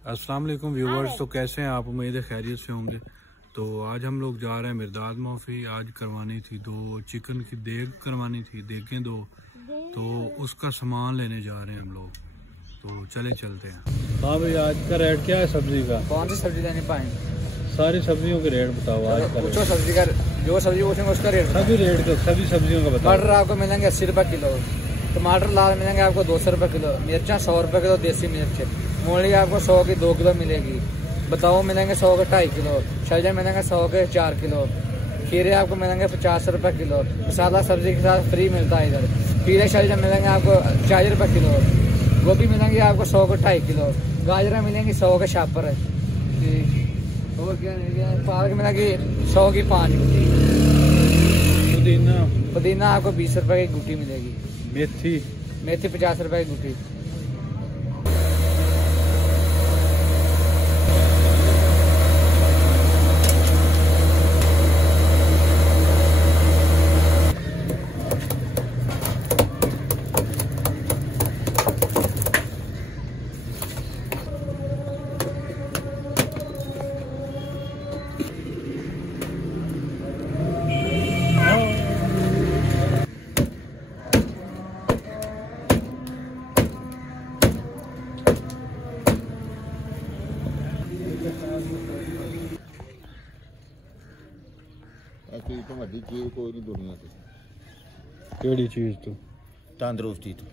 अस्सलाम वालेकुम व्यूवर्स। तो कैसे हैं आप? उम्मीद है खैरियत से होंगे। तो आज हम लोग जा रहे हैं मिर्दाद माफी। आज करवानी थी 2 चिकन की देग करवानी थी, देखें 2, तो उसका सामान लेने जा रहे हैं हम लोग। तो चलते हैं। हाँ भाई, आज का रेट क्या है सब्जी का? कौन सी सब्जी लेनी पाएंगे? सारी सब्जियों के रेट बताओ आज का। पूछो सब्जी का, जो सब्जी पूछेंगे उसका रेट। सभी रेट का, सभी सब्जियों का बताओ। मटर आपको मिलेंगे 80 रुपये किलो, टमाटर लाल मिलेंगे आपको 200 रुपये किलो, मिर्चा 100 रुपये किलो देसी मिर्च, मूली आपको 100 की 2 किलो मिलेगी, बताओ मिलेंगे 100 के 2.5 किलो, शलजम मिलेंगे 100 के 4 किलो, खीरे आपको मिलेंगे 50 रुपये किलो, मसाला सब्जी के साथ फ्री मिलता है इधर। पीले शलजम मिलेंगे आपको 40 रुपये किलो, गोभी मिलेंगी आपको 100 के 2.5 किलो, गाजरा मिलेंगी 100 के छापर, और क्या पालक मिलेगी 100 की 5 गुटी, पुदीना आपको 20 रुपये की गुटी मिलेगी, मेथी 50 रुपये की गुटी। तो वड्डी चीज कोई नहीं दुनिया ते। केड़ी चीज तू? तंदुरुस्ती तो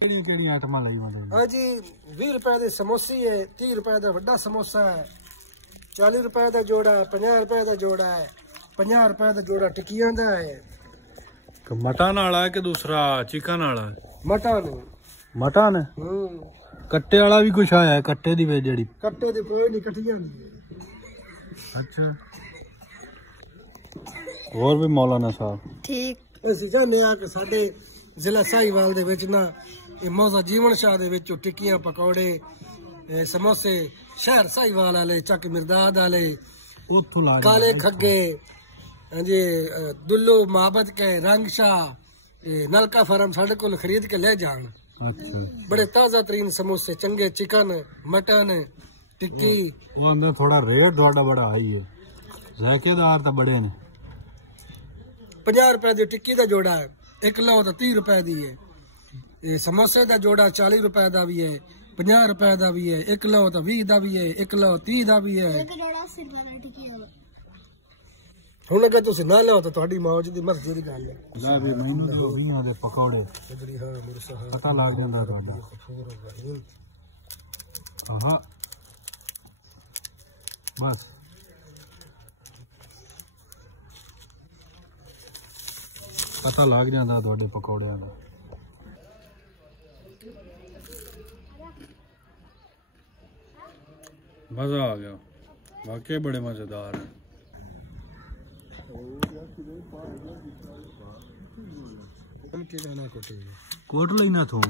केड़ी आइटम लई मतलब? हाँ जी, 20 रुपए के समोसे है, 30 रुपए का बड़ा समोसा है, 40 रुपए का जोड़ा है, 50 रुपए का जोड़ा है, 50 रुपए का जोड़ा टिक्कियां का है। मटन वाला है कि दूसरा चिकन वाला है? मटन है। कट्टे वाला भी कुछ आया है? कट्टे दी वे जेड़ी कट्टे दी कोई नहीं, कट्टियां दी। अच्छा, और भी मौलाना साहब ठीक। ਅਸੀਂ ਚਾਹੁੰਦੇ ਆ ਕਿ ਸਾਡੇ ਜ਼ਿਲ੍ਹਾ ਸਾਹੀਵਾਲ ਦੇ ਵਿੱਚ ਨਾ ਇਹ ਮੌਜ਼ਾ ਜੀਵਨ ਸ਼ਾਹ ਦੇ ਵਿੱਚ ਟਿੱਕੀਆਂ ਪਕੌੜੇ ਸਮੋਸੇ ਸ਼ਹਿਰ ਸਾਹੀਵਾਲ ਵਾਲੇ ਚੱਕ ਮਿਰਦਾਦ ਵਾਲੇ ਉੱਥੋਂ ਲਾ ਕਾਲੇ ਖੱਗੇ ਹਾਂਜੀ ਦੁੱਲੂ ਮਾਬਦ ਕੇ ਰੰਗਸ਼ਾ ਨਲਕਾ ਫਰਮ ਸਾਡੇ ਕੋਲ ਖਰੀਦ ਕੇ ਲੈ ਜਾਣ। अच्छा, बड़े ताजा तरीन समोसे, चंगे चिकन, मटन, टिक्की। वो अंदर थोड़ा रेट थोड़ा बड़ा हाई है, जायकेदार तो बड़े ने। 50 रुपए की टिक्की का जोड़ा है, 1 किलो तो 30 रुपए दी है। ये समोसे का जोड़ा 40 रुपए का भी है, 50 रुपए का भी है, 1 किलो तो 20 का भी है, 1 किलो 30 का भी है। ਹੁਣ ਅਗਰ ਤੁਸੀਂ ਨਾ ਲਿਓ ਤਾਂ ਤੁਹਾਡੀ ਮੌਜ ਦੀ ਮਰਜ਼ੀ ਦੀ ਗੱਲ ਹੈ। ਲੈ ਵੀ ਮੈਨੂੰ ਰੋਟੀਆਂ ਦੇ ਪਕੌੜੇ ਇਧਰੀ ਹਾਂ ਮੁਰਸਾ ਪਤਾ ਲੱਗ ਜਾਂਦਾ ਤੁਹਾਡਾ। ਆਹਾ ਬਸ ਪਤਾ ਲੱਗ ਜਾਂਦਾ ਤੁਹਾਡੇ ਪਕੌੜਿਆਂ ਦਾ। मजा आ गया, वाकई बड़े मजेदार हैं। कोट लेना थो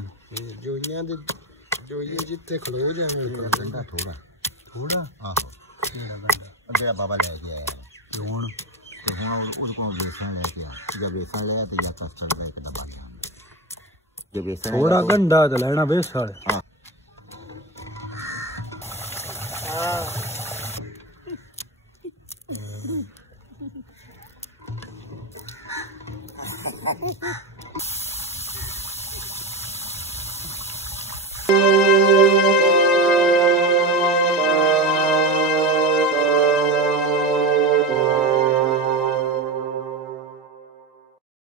जो ये जितने खलो जाएंगे गंदा थोड़ा थोड़ा आहो अंदर बाबा ले गया है तो हुन उसको बेसन लेके आ, जब बेसन ले तो या कस्टर्ड लेके दबा दिया, जब बेसन थोड़ा गंदा तो लेना बेसन। हाँ